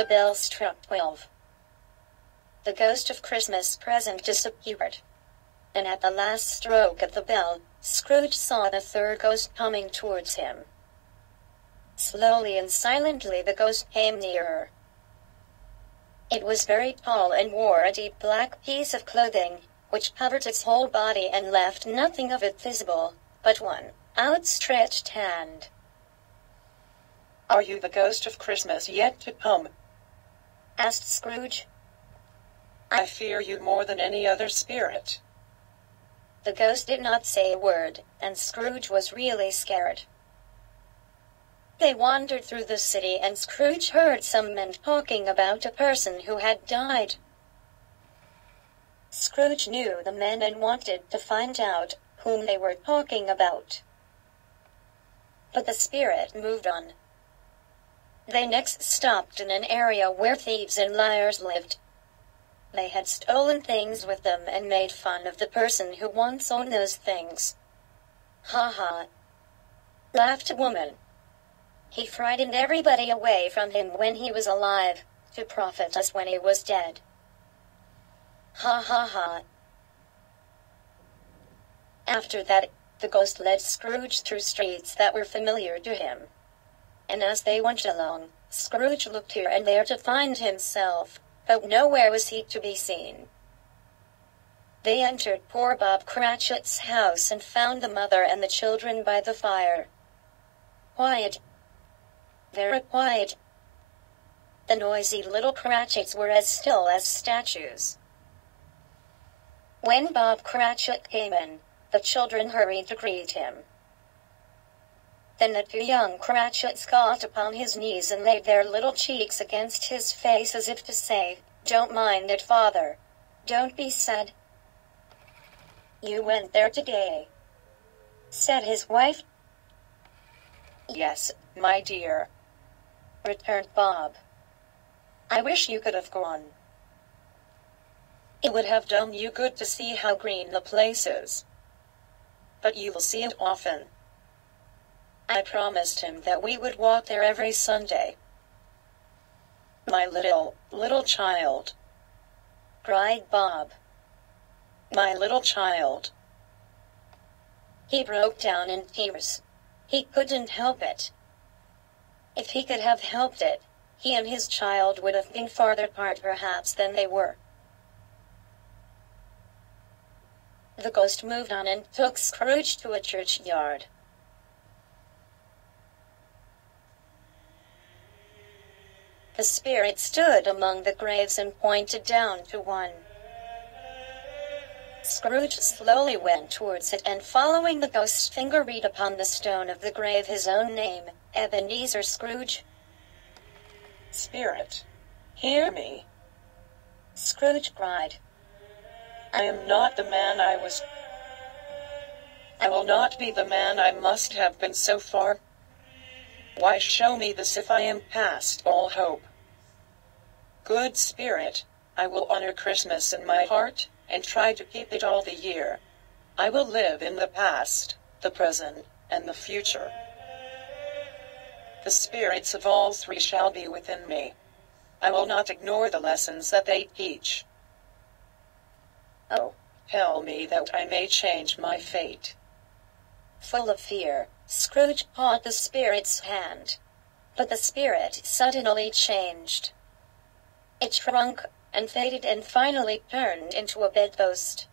The bell struck 12. The ghost of Christmas present disappeared. And at the last stroke of the bell, Scrooge saw the third ghost coming towards him. Slowly and silently the ghost came nearer. It was very tall and wore a deep black piece of clothing, which covered its whole body and left nothing of it visible, but one outstretched hand. "Are you the ghost of Christmas yet to come?" asked Scrooge. "I fear you more than any other spirit." The ghost did not say a word, and Scrooge was really scared. They wandered through the city, and Scrooge heard some men talking about a person who had died. Scrooge knew the men and wanted to find out whom they were talking about. But the spirit moved on. They next stopped in an area where thieves and liars lived. They had stolen things with them and made fun of the person who once owned those things. "Ha ha!" laughed a woman. "He frightened everybody away from him when he was alive, to profit us when he was dead." Ha ha ha. After that, the ghost led Scrooge through streets that were familiar to him. And as they went along, Scrooge looked here and there to find himself, but nowhere was he to be seen. They entered poor Bob Cratchit's house and found the mother and the children by the fire. Quiet. Very quiet. The noisy little Cratchits were as still as statues. When Bob Cratchit came in, the children hurried to greet him. Then the two young Cratchits got upon his knees and laid their little cheeks against his face as if to say, "Don't mind it, Father. Don't be sad." "You went there today?" said his wife. "Yes, my dear," returned Bob. "I wish you could have gone. It would have done you good to see how green the place is. But you will see it often. I promised him that we would walk there every Sunday." "My little child," cried Bob. "My little child." He broke down in tears. He couldn't help it. If he could have helped it, he and his child would have been farther apart perhaps than they were. The ghost moved on and took Scrooge to a churchyard. The spirit stood among the graves and pointed down to one. Scrooge slowly went towards it, and following the ghost's finger, read upon the stone of the grave his own name, Ebenezer Scrooge. "Spirit, hear me," Scrooge cried. "I am not the man I was. I will not be the man I must have been so far. Why show me this if I am past all hope? Good Spirit, I will honor Christmas in my heart, and try to keep it all the year. I will live in the past, the present, and the future. The spirits of all three shall be within me. I will not ignore the lessons that they teach. Oh, tell me that I may change my fate." Full of fear, Scrooge caught the spirit's hand. But the spirit suddenly changed. It shrunk and faded and finally turned into a bedpost.